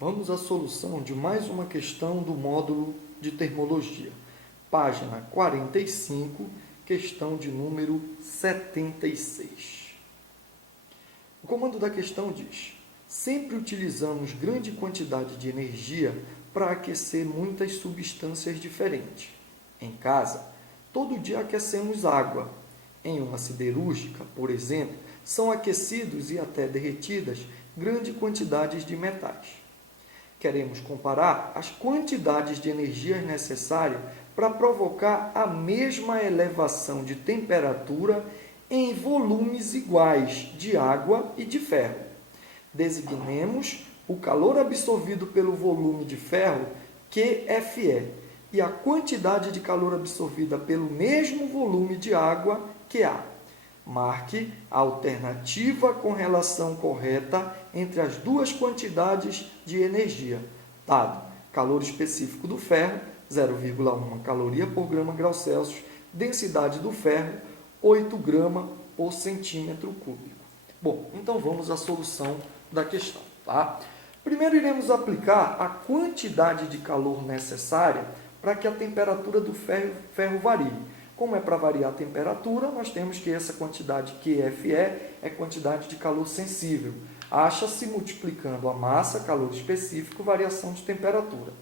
Vamos à solução de mais uma questão do módulo de termologia. Página 45, questão de número 76. O comando da questão diz: sempre utilizamos grande quantidade de energia para aquecer muitas substâncias diferentes. Em casa, todo dia aquecemos água. Em uma siderúrgica, por exemplo, são aquecidos e até derretidas grandes quantidades de metais. Queremos comparar as quantidades de energia necessárias para provocar a mesma elevação de temperatura em volumes iguais de água e de ferro. Designemos o calor absorvido pelo volume de ferro, QFE, e a quantidade de calor absorvida pelo mesmo volume de água, QA. Marque a alternativa com relação correta entre as duas quantidades de energia. Dado: calor específico do ferro, 0,1 caloria por grama grau Celsius, densidade do ferro, 8 gramas por centímetro cúbico. Bom, então vamos à solução da questão. Tá? Primeiro iremos aplicar a quantidade de calor necessária para que a temperatura do ferro varie. Como é para variar a temperatura, nós temos que essa quantidade QFE é quantidade de calor sensível. Acha-se multiplicando a massa, calor específico, variação de temperatura.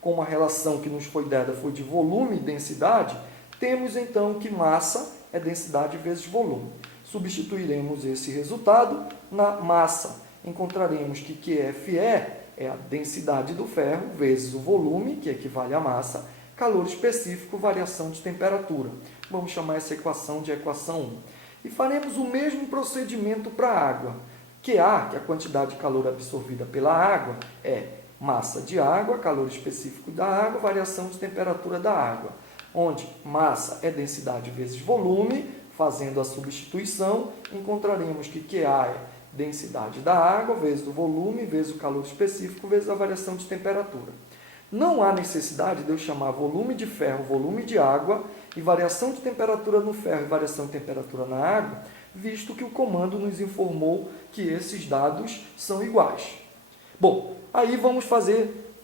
Como a relação que nos foi dada foi de volume e densidade, temos então que massa é densidade vezes volume. Substituiremos esse resultado na massa. Encontraremos que QFE é a densidade do ferro vezes o volume, que equivale à massa, calor específico, variação de temperatura. Vamos chamar essa equação de equação 1. E faremos o mesmo procedimento para a água. QA, que é a quantidade de calor absorvida pela água, é massa de água, calor específico da água, variação de temperatura da água. Onde massa é densidade vezes volume, fazendo a substituição, encontraremos que QA é densidade da água vezes o volume, vezes o calor específico, vezes a variação de temperatura. Não há necessidade de eu chamar volume de ferro, volume de água e variação de temperatura no ferro e variação de temperatura na água, visto que o comando nos informou que esses dados são iguais. Bom, aí vamos fazer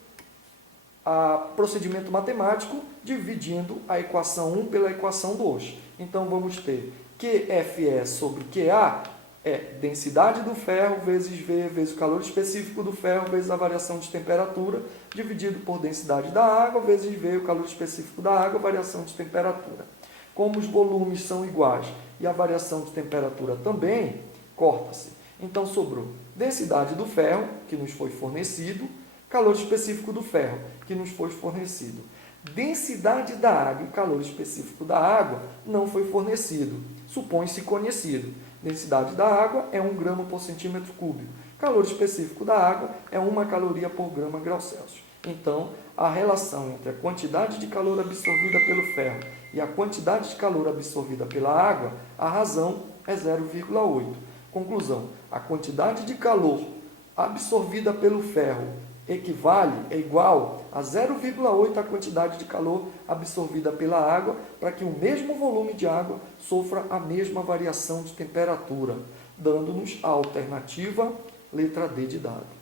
o procedimento matemático dividindo a equação 1 pela equação 2. Então, vamos ter QFE sobre QA é densidade do ferro vezes V, vezes o calor específico do ferro, vezes a variação de temperatura, dividido por densidade da água, vezes V, o calor específico da água, variação de temperatura. Como os volumes são iguais e a variação de temperatura também, corta-se. Então, sobrou densidade do ferro, que nos foi fornecido, calor específico do ferro, que nos foi fornecido. Densidade da água e calor específico da água não foi fornecido, supõe-se conhecido. Densidade da água é 1 grama por centímetro cúbico. Calor específico da água é 1 caloria por grama grau Celsius. Então, a relação entre a quantidade de calor absorvida pelo ferro e a quantidade de calor absorvida pela água, a razão é 0,8. Conclusão: a quantidade de calor absorvida pelo ferro é igual a 0,8 a quantidade de calor absorvida pela água, para que o mesmo volume de água sofra a mesma variação de temperatura, dando-nos a alternativa letra D de dado.